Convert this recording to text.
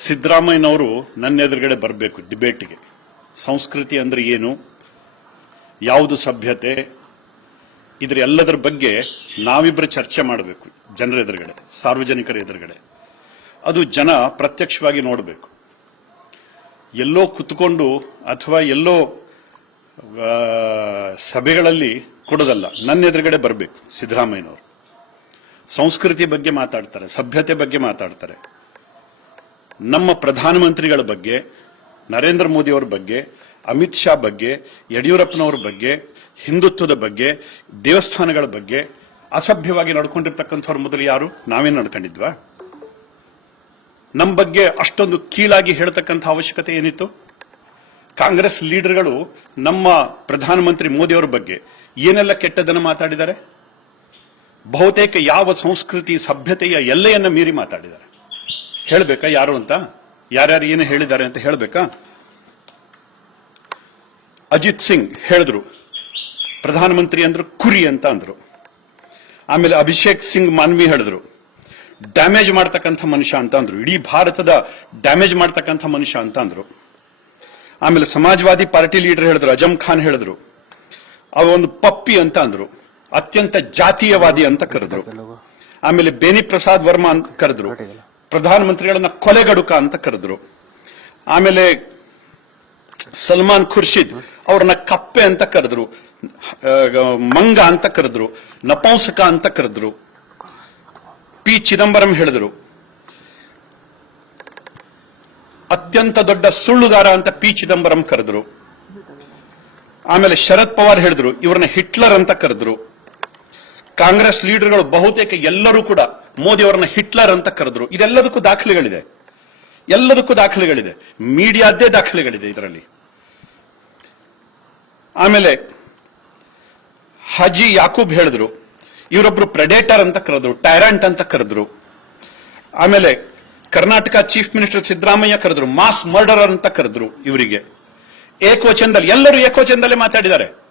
ಸಿದ್ದರಾಮಯ್ಯನವರು ನನ್ನ ಎದುರುಗಡೆ ಬರಬೇಕು ಡಿಬೇಟಿಗೆ ಸಂಸ್ಕೃತಿ ಅಂದರೆ ಏನು? ಯಾವುದು ಸಭ್ಯತೆ? ಇದರ ಎಲ್ಲದರ ಬಗ್ಗೆ ನಾವಿಬ್ಬರು ಚರ್ಚೆ ಮಾಡಬೇಕು, ಜನರ ಎದುರುಗಡೆ, ಸಾರ್ವಜನಿಕರ ಎದುರುಗಡೆ. ಅದು ಜನ ಪ್ರತ್ಯಕ್ಷವಾಗಿ ನೋಡಬೇಕು. ಎಲ್ಲೋ ಕುತ್ಕೊಂಡು ಅಥವಾ ಎಲ್ಲೋ ಸಭೆಗಳಲ್ಲಿ ಕೊಡೋದಲ್ಲ, ನನ್ನ ಎದುರುಗಡೆ ಬರಬೇಕು, ಸಿದ್ದರಾಮಯ್ಯನವರು. ಸಂಸ್ಕೃತಿ ಬಗ್ಗೆ ಮಾತಾಡ್ತಾರೆ, ಸಭ್ಯತೆ ಬಗ್ಗೆ ಮಾತಾಡ್ತಾರೆ. ನಮ್ಮ ಪ್ರಧಾನಮಂತ್ರಿಗಳ ಬಗ್ಗೆ, ನರೇಂದ್ರ ಮೋದಿ ಅವರ ಬಗ್ಗೆ, ಅಮಿತ್ ಶಾ ಬಗ್ಗೆ, ಯಡಿಯೂರಪ್ಪನವರ ಬಗ್ಗೆ, ಹಿಂದುತ್ವದ ಬಗ್ಗೆ, ದೇವಸ್ಥಾನಗಳ ಬಗ್ಗೆ ಅಸಭ್ಯವಾಗಿ ನಡ್ಕೊಂಡಿರ್ತಕ್ಕಂಥವ್ರ ಮೊದಲು ಯಾರು? ನಾವೇನು ನಡ್ಕೊಂಡಿದ್ವಾ? ನಮ್ಮ ಬಗ್ಗೆ ಅಷ್ಟೊಂದು ಕೀಳಾಗಿ ಹೇಳ್ತಕ್ಕಂಥ ಅವಶ್ಯಕತೆ ಏನಿತ್ತು? ಕಾಂಗ್ರೆಸ್ ಲೀಡರ್ಗಳು ನಮ್ಮ ಪ್ರಧಾನಮಂತ್ರಿ ಮೋದಿ ಅವರ ಬಗ್ಗೆ ಏನೆಲ್ಲ ಕೆಟ್ಟದನ್ನು ಮಾತಾಡಿದ್ದಾರೆ? ಬಹುತೇಕ ಯಾವ ಸಂಸ್ಕೃತಿ ಸಭ್ಯತೆಯ ಎಲ್ಲೆಯನ್ನು ಮೀರಿ ಮಾತಾಡಿದ್ದಾರೆ? ಹೇಳ್ಬೇಕಾ ಯಾರು ಅಂತ? ಯಾರ್ಯಾರು ಏನು ಹೇಳಿದ್ದಾರೆ ಅಂತ ಹೇಳಬೇಕಾ? ಅಜಿತ್ ಸಿಂಗ್ ಹೇಳಿದ್ರು. ಪ್ರಧಾನಮಂತ್ರಿ ಅಂದ್ರು ಕುರಿ ಅಂತ ಅಂದ್ರು. ಆಮೇಲೆ ಅಭಿಷೇಕ್ ಸಿಂಗ್ ಮಾನ್ವಿ ಹೇಳಿದ್ರು. ಡ್ಯಾಮೇಜ್ ಮಾಡ್ತಕ್ಕಂಥ ಮನುಷ್ಯ ಅಂತ ಅಂದ್ರು. ಇಡೀ ಭಾರತದ ಡ್ಯಾಮೇಜ್ ಮಾಡ್ತಕ್ಕಂಥ ಮನುಷ್ಯ ಅಂತ ಅಂದ್ರು. ಆಮೇಲೆ ಸಮಾಜವಾದಿ ಪಾರ್ಟಿ ಲೀಡರ್ ಹೇಳಿದ್ರು ಅಜಮ್ ಖಾನ್ ಹೇಳಿದ್ರು. ಅವ ಒಂದು ಪಪ್ಪಿ ಅಂತ ಅಂದ್ರು. ಅತ್ಯಂತ ಜಾತೀಯವಾದಿ ಅಂತ ಕರೆದ್ರು. ಆಮೇಲೆ ಬೇನಿ ಪ್ರಸಾದ್ ವರ್ಮಾ ಅಂತ ಕರೆದ್ರು. ಪ್ರಧಾನಮಂತ್ರಿಗಳನ್ನ ಕೊಲೆಗಡುಕ ಅಂತ ಕರೆದ್ರು. ಆಮೇಲೆ ಸಲ್ಮಾನ್ ಖುರ್ಷಿದ್ ಅವ್ರನ್ನ ಕಪ್ಪೆ ಅಂತ ಕರೆದ್ರು. ಮಂಗ ಅಂತ ಕರೆದ್ರು. ನಪುಂಸಕ ಅಂತ ಕರೆದ್ರು. ಪಿ. ಚಿದಂಬರಂ ಹೇಳಿದ್ರು. ಅತ್ಯಂತ ದೊಡ್ಡ ಸುಳ್ಳುಗಾರ ಅಂತ ಪಿ. ಚಿದಂಬರಂ ಕರೆದ್ರು. ಆಮೇಲೆ ಶರದ್ ಪವಾರ್ ಹೇಳಿದ್ರು, ಇವ್ರನ್ನ ಹಿಟ್ಲರ್ ಅಂತ ಕರೆದ್ರು. ಕಾಂಗ್ರೆಸ್ ಲೀಡರ್ಗಳು ಬಹುತೇಕ ಎಲ್ಲರೂ ಕೂಡ ಮೋದಿ ಅವರನ್ನ ಹಿಟ್ಲರ್ ಅಂತ ಕರೆದ್ರು. ಇದೆಲ್ಲದಕ್ಕೂ ದಾಖಲೆಗಳಿದೆ. ಎಲ್ಲದಕ್ಕೂ ದಾಖಲೆಗಳಿದೆ. ಮೀಡಿಯಾದ್ದೇ ದಾಖಲೆಗಳಿದೆ ಇದರಲ್ಲಿ. ಆಮೇಲೆ ಹಜಿ ಯಾಕೂಬ್ ಹೇಳಿದ್ರು. ಇವರೊಬ್ರು ಪ್ರೆಡೇಟರ್ ಅಂತ ಕರೆದ್ರು, ಟೈರಂಟ್ ಅಂತ ಕರೆದ್ರು. ಆಮೇಲೆ ಕರ್ನಾಟಕ ಚೀಫ್ ಮಿನಿಸ್ಟರ್ ಸಿದ್ದರಾಮಯ್ಯ ಕರೆದ್ರು, ಮಾಸ್ ಮರ್ಡರರ್ ಅಂತ ಕರೆದ್ರು ಇವರಿಗೆ. ಏಕವಚನದಲ್ಲಿ, ಎಲ್ಲರೂ ಏಕವಚನದಲ್ಲೇ ಮಾತಾಡಿದ್ದಾರೆ.